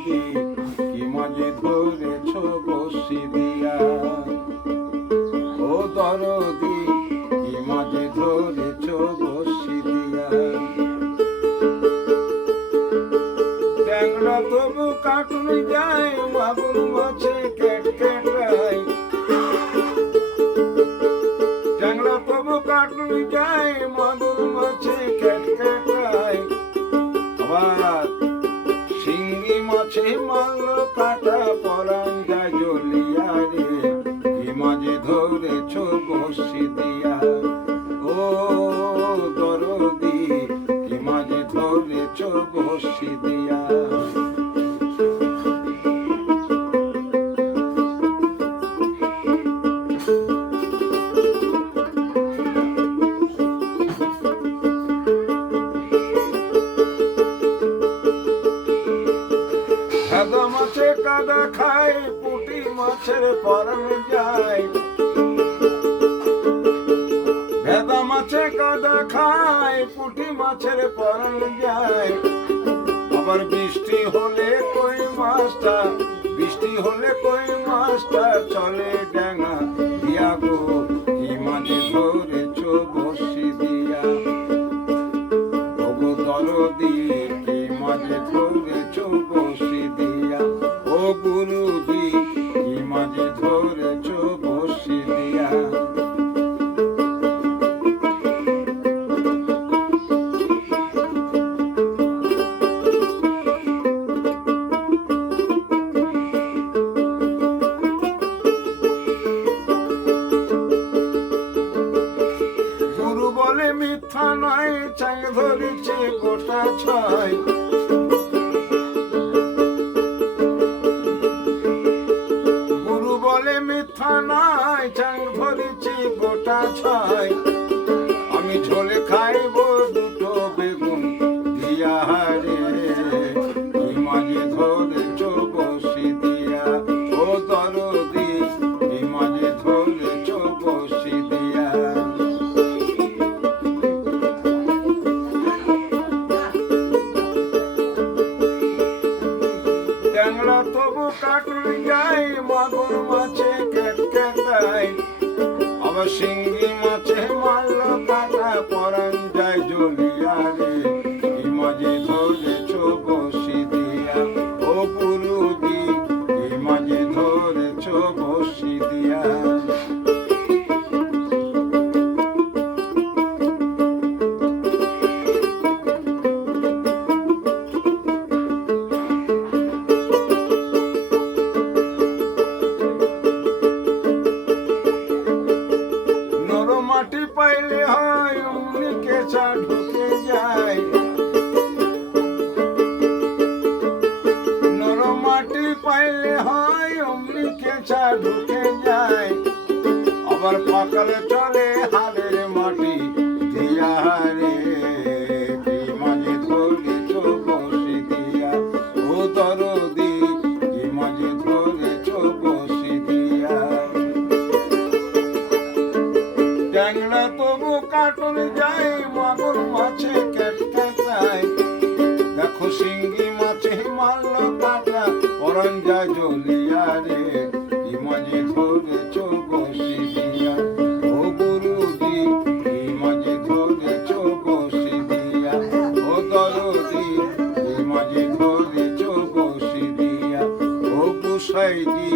দরদি কি মাঝে ধরেছ বসি দিয়া, ও দরদি কি মাঝে ধরেছ বসি দিয়া। ট্যাংরা তবু কাটুন যায়, মাগুর মাছে কেট কেটাই। ট্যাংরা তবু কাটুন যায়, মাগুর মাছে কেট কেটাই। আবার শিঙ্গি মাছে মারল কাটা, পরান যায় জ্বলিয়া রে, কি মাঝে ধরেছ বসি দিয়া, ও দরদি কি মাঝে ধরেছ বসি দিয়া। ভেদা মাছে কাদা খায়, পুঁটি মাছের পরাণ যায়। ভেদা মাছে কাদা খায়, পুঁটি মাছের পরাণ যায়। আবার বৃষ্টি হলে কই মাছটা, বৃষ্টি হলে কই মাছটা চলে ডাঙা দিয়া গো, কি মাঝে ধরেছ বসি দিয়া, ও গো দরদি কি মাঝে ধরেছ বসি দিয়া, ও গুরুজি কি মাঝে ধরেছ বসি দিয়া। গুরু বলে মিথ্যা নয়, চাং ধরেছে গোটা ছয়। গুরু বলে মিথ্যা নয়, চাং ধরেছে গোটা ছয়। আমি ঝোলে খাইব দুটো বেগুন দিয়া রে, কি মাঝে ধরেছ বসি দিয়া, ও দরদি কি মাঝে ধরেছ বসি দিয়া। ট্যাংরা তবু কাটুন যায়, মাগুর মাছে কেট কেটাই। আবার শিঙ্গি মাছে মারল কাটা, পরান যায় জ্বলিয়া রে, কি মাঝে ধরেছ বসি দিয়া, ও গুরুজি কি মাঝে ধরেছ বসি দিয়া। মাটি পাইলে হয় অমনি কেঁচা ঢুকে যায়, নরম মাটি পাইলে হয় অমনি কেঁচা ঢুকে যায়। আবার পাকালে চলে হাড়ের মাটি দিয়া রে, কি মাঝে ধরেছ বসি দিয়া, ও দরদি কি মাঝে ধরেছ বসি দিয়া। ট্যাংরা তবু কাটুন যায়, মাগুর মাছে কেট কেটাই। দেখো শিঙ্গি মাছে মারল কাটা, পরান যায় জ্বলিয়া রে, কি মাঝে ধরেছ বসি দিয়া, ও গুরুজি কি মাঝে ধরেছ বসি দিয়া, ও দরদি কি মাঝে ধরেছ বসি দিয়া, ও গোসাইজি